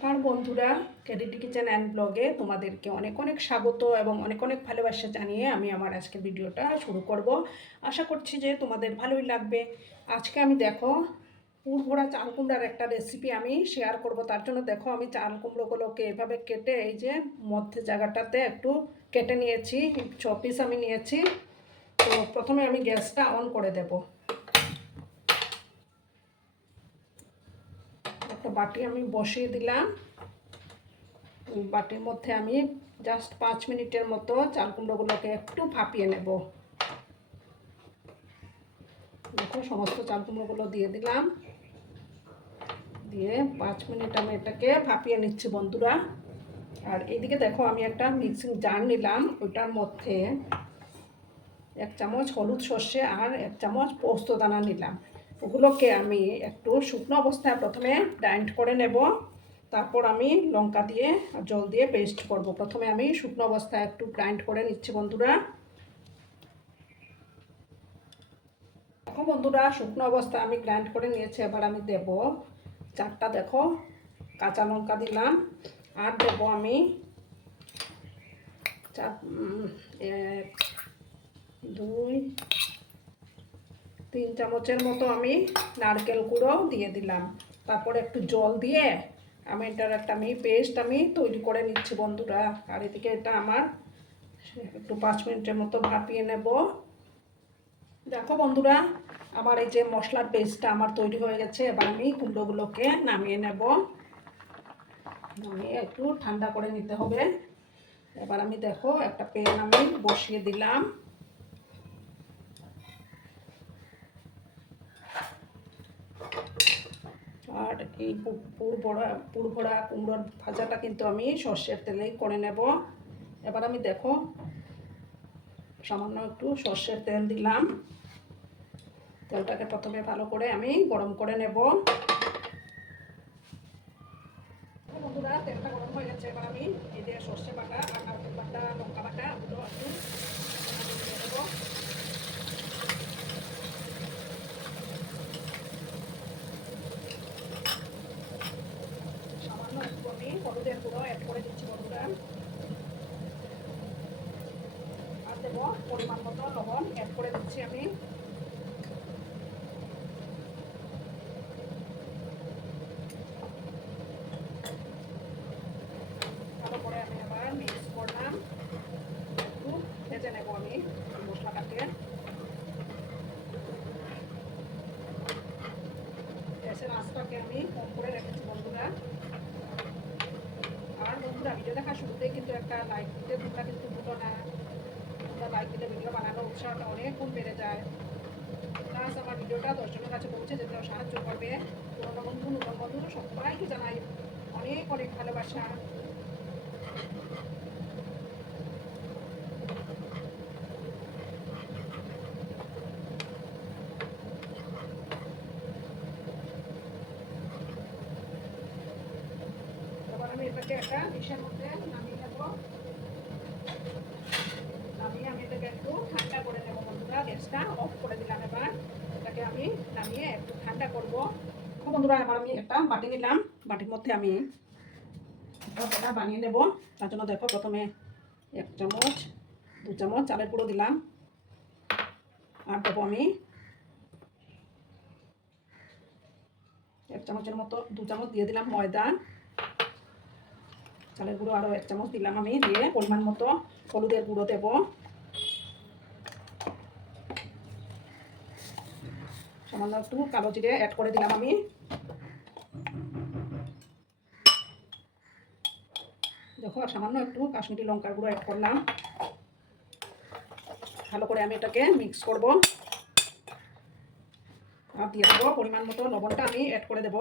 নমস্কার বন্ধুরা, ক্যারিটি kitchen and ব্লগে তোমাদেরকে অনেক অনেক স্বাগত এবং অনেক অনেক ভালোবাসা জানিয়ে আমি আমার আজকের ভিডিওটা শুরু করব। আশা করছি যে তোমাদের ভালোই লাগবে। আজকে আমি দেখো পুর ভরা চাল কুমড়ার একটা রেসিপি আমি শেয়ার করব। তার জন্য দেখো আমি চাল কুমড়োগুলোকে এভাবে কেটে এই যে মধ্যে জায়গাটাতে একটু কেটে নিয়েছি, 6 পিস আমি নিয়েছি। তো প্রথমে আমি গ্যাসটা অন করে দেব। একটা বাটি আমি বসিয়ে দিলাম। বাটির মধ্যে আমি জাস্ট 5 মিনিটের মতো চাল কুমড়োগুলোকে একটু ভাপিয়ে নেব। দেখো সমস্ত চাল কুমড়োগুলো দিয়ে দিলাম, দিয়ে 5 মিনিট আমি এটাকে ভাপিয়ে নিচ্ছি বন্ধুরা। আর এইদিকে দেখো আমি একটা মিক্সিং জার নিলাম, ওইটার মধ্যে 1 চামচ হলুদ সর্ষে আর 1 চামচ পোস্ত দানা নিলাম। ওগুলোকে আমি একটু শুকনো অবস্থায় প্রথমে গ্রাইন্ড করে নেব, তারপর আমি লঙ্কা দিয়ে জল দিয়ে পেস্ট করব। প্রথমে আমি শুকনো অবস্থায় একটু গ্রাইন্ড করে নিচ্ছি বন্ধুরা। দেখো বন্ধুরা, শুকনো অবস্থায় আমি গ্রাইন্ড করে নিয়েছি। এবার আমি দেব 4টা দেখো কাঁচা লঙ্কা দিলাম, আর দেব আমি 1 2 3 চামচের মতো আমি নারকেল গুঁড়ো দিয়ে দিলাম। তারপর একটু জল দিয়ে আমি এটার একটা পেস্ট আমি তৈরি করে নিচ্ছি বন্ধুরা। আর এদিকে এটা আমার একটু 5 মিনিটের মতো ভাপিয়ে নেব। দেখো বন্ধুরা, আমার এই যে মশলার পেস্টটা আমার তৈরি হয়ে গেছে। এবার আমি কুমড়োগুলোকে নামিয়ে নেব, নামিয়ে একটু ঠান্ডা করে নিতে হবে। এবার আমি দেখো একটা প্যান আমি বসিয়ে দিলাম। আর এই পুর ভরা কুমড়োর ভাজাটা কিন্তু আমি সর্ষের তেলেই করে নেব। এবার আমি দেখো সামান্য একটু সর্ষের তেল দিলাম। তেলটাকে প্রথমে ভালো করে আমি গরম করে নেব। বন্ধুরা, তেলটা গরম হয়ে গেছে। এবার আমি এই যে সর্ষে বাটা আর নারকেল বাটা, লঙ্কা বাটা ওগুলো একটু দিয়ে দেবো। সামান্য একটু আমি হলুদের গুঁড়ো অ্যাড করে দিচ্ছি বন্ধুরা। আর দেবো পরিমাণ মতো লবণ অ্যাড করে দিচ্ছি আমি। ভালো করে আমি আবার মিক্স করলাম। একটু ভেজে নেবো আমি মশলাটাকে। গ্যাসের আঁচটাকে আমি কম করে রেখেছি বন্ধুরা। আর বন্ধুরা, ভিডিও দেখার শুরুতেই কিন্তু একটা লাইক দিতে তোমরা কিন্তু ভুলো না। তোমরা লাইক দিলে ভিডিও বানানোর উৎসাহটা অনেক গুণ বেড়ে যায়। প্লাস আমার ভিডিওটা 10 জনের কাছে পৌঁছে যেতেও সাহায্য করবে। পুরোনো বন্ধু, নতুন বন্ধু সবাইকে জানাই অনেক অনেক ভালোবাসা। এবার আমি এটাকে একটা ডিশের মধ্যে নামিয়ে নেব। নামিয়ে আমি এটাকে একটু ঠান্ডা করে নেব বন্ধুরা। গ্যাসটা অফ করে দিলাম। এবার এটাকে আমি নামিয়ে একটু ঠান্ডা করব। বন্ধুরা, এবার আমি একটা বাটি নিলাম। বাটির মধ্যে আমি এটা বানিয়ে নেব। তার জন্য দেখো প্রথমে 1 চামচ 2 চামচ চালের গুঁড়ো দিলাম। আর দেবো আমি 1 চামচের মতো, 2 চামচ দিয়ে দিলাম ময়দা। চালের গুঁড়ো আরও 1 চামচ দিলাম আমি, দিয়ে পরিমাণ মতো হলুদের গুঁড়ো দেব। সামান্য একটু কালো জিরে অ্যাড করে দিলাম আমি। দেখো সামান্য একটু কাশ্মীরি লঙ্কার গুঁড়ো অ্যাড করলাম। ভালো করে আমি এটাকে মিক্স করব। আর দিয়ে দেবো পরিমাণ মতো লবণটা আমি অ্যাড করে দেব।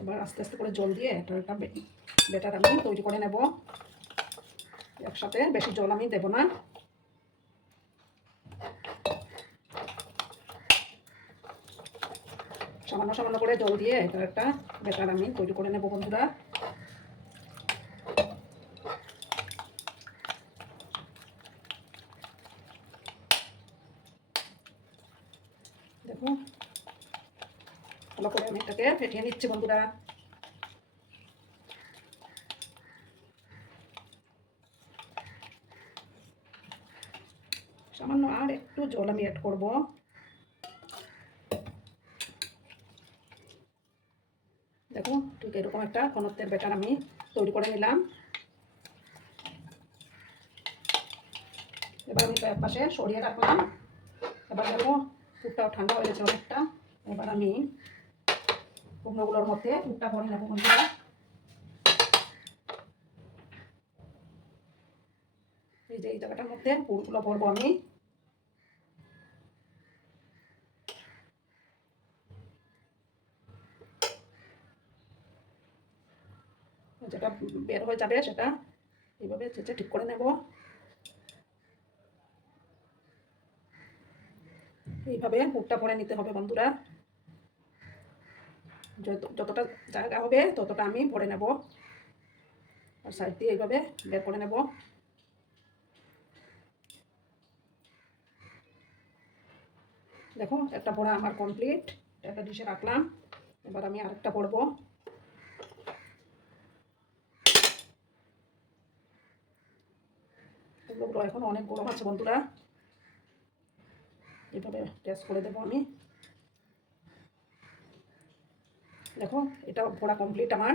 এবার আস্তে আস্তে করে জল দিয়ে একটা ব্যাটার আমি তৈরি করে নেব। একসাথে বেশি জল আমি দেব না। সামান্য সামান্য করে জল দিয়ে এটার একটা ব্যাটার আমি তৈরি করে নেব বন্ধুরা। দেখো ভালো করে আমি এটাকে ফেটিয়ে নিচ্ছি বন্ধুরা। সামান্য আর একটু জল আমি অ্যাড করব। দেখো ঠিক এরকম একটা ঘনত্বের ব্যাটার আমি তৈরি করে নিলাম। এবার আমি পাশে সরিয়ে রাখলাম। এবার দেখো পুরটাও ঠান্ডা হয়ে গেছে অনেকটা। এবার আমি কুমড়োগুলোর মধ্যে পুরটা ভরে নেবো বন্ধুরা। এই যে এই জায়গাটার মধ্যে পুরগুলো ভরবো আমি। যেটা বের হয়ে যাবে সেটা এইভাবে চেঁচে ঠিক করে নেব। এইভাবে পুরটা ভরে নিতে হবে বন্ধুরা। যতটা জায়গা হবে ততটা আমি ভরে নেব, আর সাইড দিয়ে এইভাবে বের করে নেব। দেখো একটা ভরা আমার কমপ্লিট। একটা ডিশে রাখলাম। এবার আমি আরেকটা ভরবো। এগুলো এখন অনেক গরম আছে বন্ধুরা। এইভাবে টেস্ট করে দেবো আমি। দেখো এটা ভরা কমপ্লিট আমার।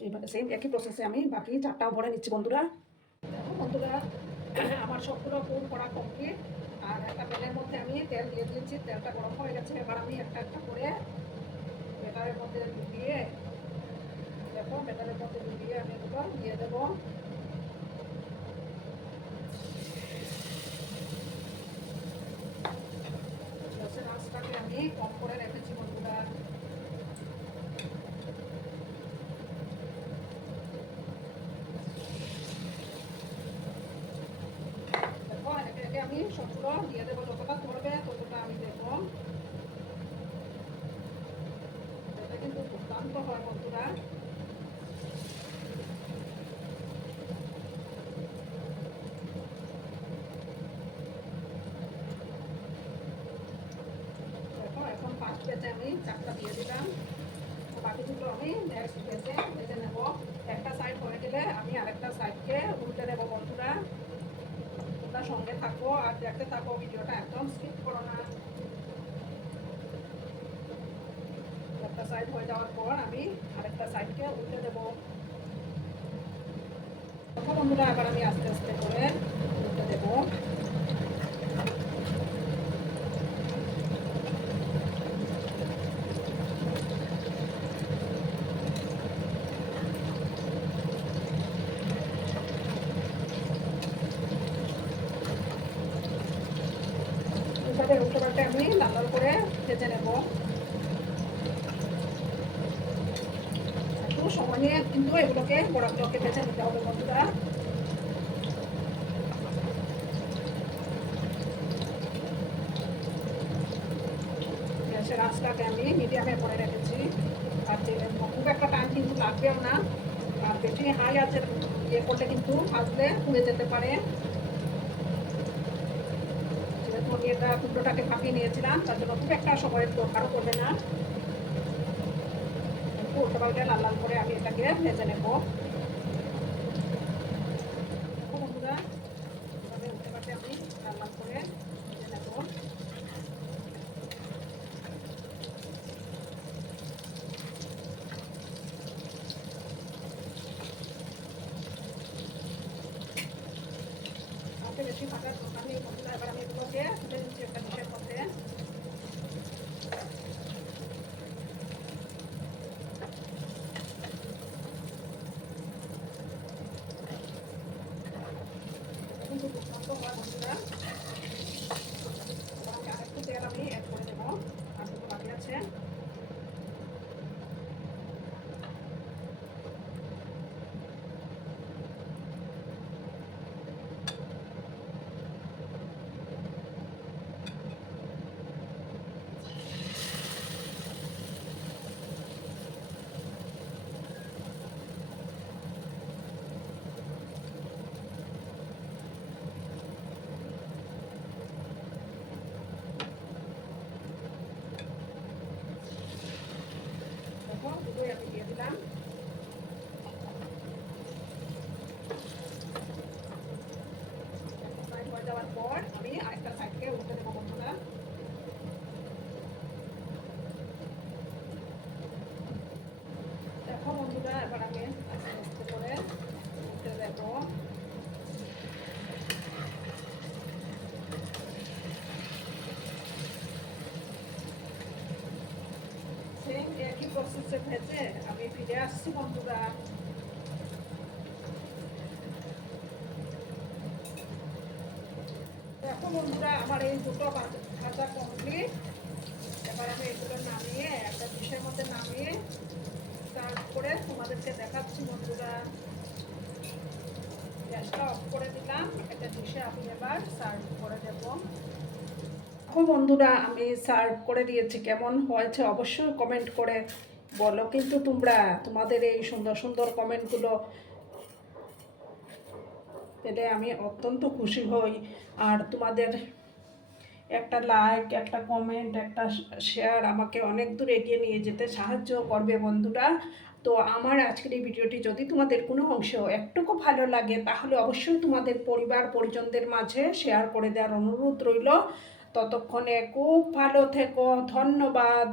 এইভাবে সেম একই প্রসেসে আমি বাকি চারটাও ভরে নিচ্ছি বন্ধুরা। দেখো বন্ধুরা আমার সবগুলো পুর ভরা কমপ্লিট। আর একটা প্যানের মধ্যে আমি তেল দিয়ে দিয়েছি, তেলটা গরম হয়ে গেছে। এবার আমি একটা একটা করে ব্যাটারের মধ্যে ডুবিয়ে, দেখো ব্যাটারের মধ্যে ডুবিয়ে আমি এগুলো দিয়ে দেবো। গ্যাসের আঁচটাকে আমি কম করে রেখেছি বন্ধুরা। দেখো একে একে আমি সবগুলো দিয়ে দেবো, যতটা ধরবে ততটা আমি দেবো। এটা কিন্তু দুর্দান্ত হয় বন্ধুরা। দেখো এখন ফার্স্ট ব্যাচে আমি চারটা দিয়ে দিলাম। বাকি দুটো আমি নেক্সট ব্যাচে ভেজে নেব। একটা সাইড হয়ে গেলে আমি আরেকটা সাইডকে উল্টে দেবো বন্ধুরা। তোমরা সঙ্গে থাকো আর দেখতে থাকো, ভিডিওটা একদম স্কিপ করো না। একটা সাইড হয়ে যাওয়ার পর আমি আরেকটা সাইডকে উল্টে দেবো। দেখো বন্ধুরা এবার আমি আস্তে আস্তে করে উল্টে দেবো। এইভাবে উল্টো পাল্টে আমি লাল লাল করে ভেজে নেব। একটু সময় নিয়ে কিন্তু এগুলোকে বড়াগুলোকে ভেজে নিতে হবে বন্ধুরা। গ্যাসের আঁচটাকে আমি মিডিয়ামে করে রেখেছি। আর খুব একটা টাইম কিন্তু লাগবেও না। আর বেশি হাই আঁচের ইয়ে করলে কিন্তু ভাজলে পুড়ে যেতে পারে। যেহেতু আমি এটা কুমড়োটাকে ভাপিয়ে নিয়েছিলাম তার জন্য খুব একটা সময়ের দরকারও পড়বে না। একটু উল্টো পাল্টে লাল লাল করে আমি এটাকে ভেজে নেব। বন্ধুরা এভাবে উল্টে পাল্টে আমি লাল লাল করে ভেজে নেব। বেশি ভাজার দরকার নেই বন্ধুরা। এবার আমি এগুলোকে তুলে দিচ্ছি একটা ডিশের মধ্যে। কিন্তু দুর্দান্ত হয় বন্ধুরা। এবার আরেকটু তেল আমি অ্যাড করে দেবো, আর দুটো বাকি আছে। দিলাম। ফ্রাই হয়ে যাওয়ার পর আমি আরেকটা সাইডকে উল্টে দেবো বন্ধুরা। দেখো বন্ধুরা, এবার আমি আস্তে আস্তে করে উল্টে দেবো। সেম একই প্রসেসে ভেজে আমি ফিরে আসছি বন্ধুরা। দেখো বন্ধুরা, আমার এই দুটো ভাজা কমপ্লিট। এবার আমি এগুলো নামিয়ে একটা ডিশের মধ্যে নামিয়ে সার্ভ করে তোমাদেরকে দেখাচ্ছি বন্ধুরা। গ্যাসটা অফ করে দিলাম, একটা ডিশে আমি এবার সার্ভ করে দেব। দেখো বন্ধুরা, আমি সার্ভ করে দিয়েছি। কেমন হয়েছে অবশ্যই কমেন্ট করে বলো কিন্তু তোমরা। তোমাদের এই সুন্দর সুন্দর কমেন্টগুলো পেলে আমি অত্যন্ত খুশি হই। আর তোমাদের একটা লাইক, একটা কমেন্ট, একটা শেয়ার আমাকে অনেক দূর এগিয়ে নিয়ে যেতে সাহায্য করবে বন্ধুরা। তো আমার আজকের এই ভিডিওটি যদি তোমাদের কোনো অংশ একটুকু ভালো লাগে তাহলে অবশ্যই তোমাদের পরিবার পরিজনদের মাঝে শেয়ার করে দেওয়ার অনুরোধ রইল। ততক্ষণে খুব ভালো থেকো, ধন্যবাদ।